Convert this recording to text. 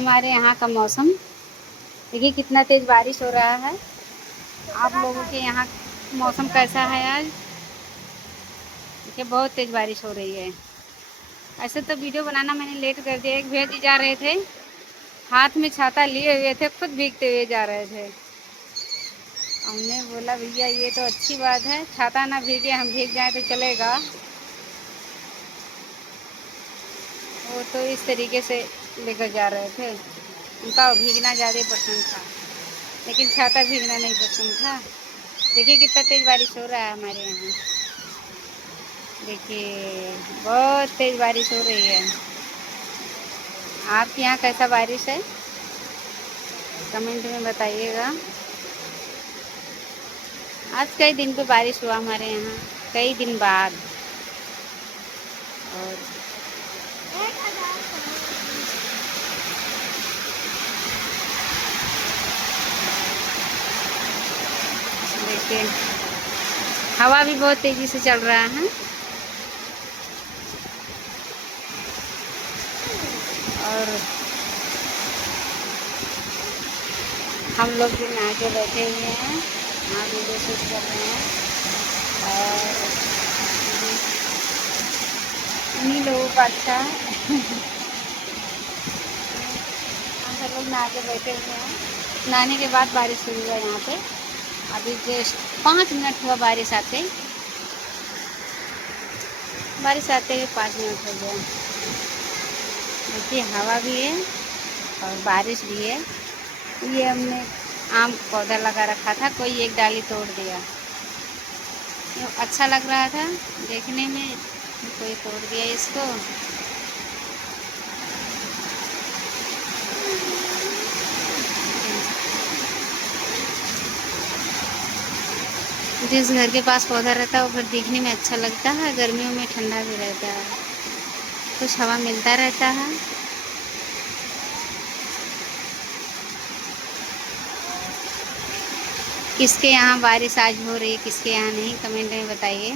हमारे यहाँ का मौसम। देखिए कितना तेज बारिश हो रहा है। आप लोगों के यहाँ मौसम कैसा है आज? देखिए बहुत तेज बारिश हो रही है। ऐसे तो वीडियो बनाना मैंने लेट कर दिया। एक भैया जी जा रहे थे, हाथ में छाता लिए हुए थे, खुद भीगते हुए जा रहे थे। हमने बोला भैया ये तो अच्छी बात है, छाता ना भीगे, हम भीग जाए तो चलेगा। वो तो इस तरीके से लेकर जा रहे थे, उनका भीगना ज़्यादा पसंद था, लेकिन छाता भीगना नहीं पसंद था। देखिए कितना तेज बारिश हो रहा है हमारे यहाँ। देखिए बहुत तेज बारिश हो रही है। आपके यहाँ कैसा बारिश है, कमेंट में बताइएगा। आज कई दिन पे बारिश हुआ हमारे यहाँ, कई दिन बाद। और देखिए हवा भी बहुत तेजी से चल रहा है। और हम लोग भी नहा के बैठे हुए हैं, यहाँ वीडियो शूट कर रहे हैं। और इन्हीं लोगों का अच्छा है। हम सब लोग नहा के बैठे हुए हैं। नहाने के बाद बारिश शुरू हुआ यहाँ पे। अभी जस्ट 5 मिनट हुआ बारिश आते, 5 मिनट हो गया। देखिए हवा भी है और बारिश भी है। ये हमने आम पौधा लगा रखा था, कोई एक डाली तोड़ दिया। ये अच्छा लग रहा था देखने में, कोई तोड़ दिया इसको। जिस घर के पास पौधा रहता है वो घर दिखने में अच्छा लगता है, गर्मियों में ठंडा भी रहता है, कुछ हवा मिलता रहता है। किसके यहाँ बारिश आज हो रही है, किसके यहाँ नहीं, कमेंट में बताइए।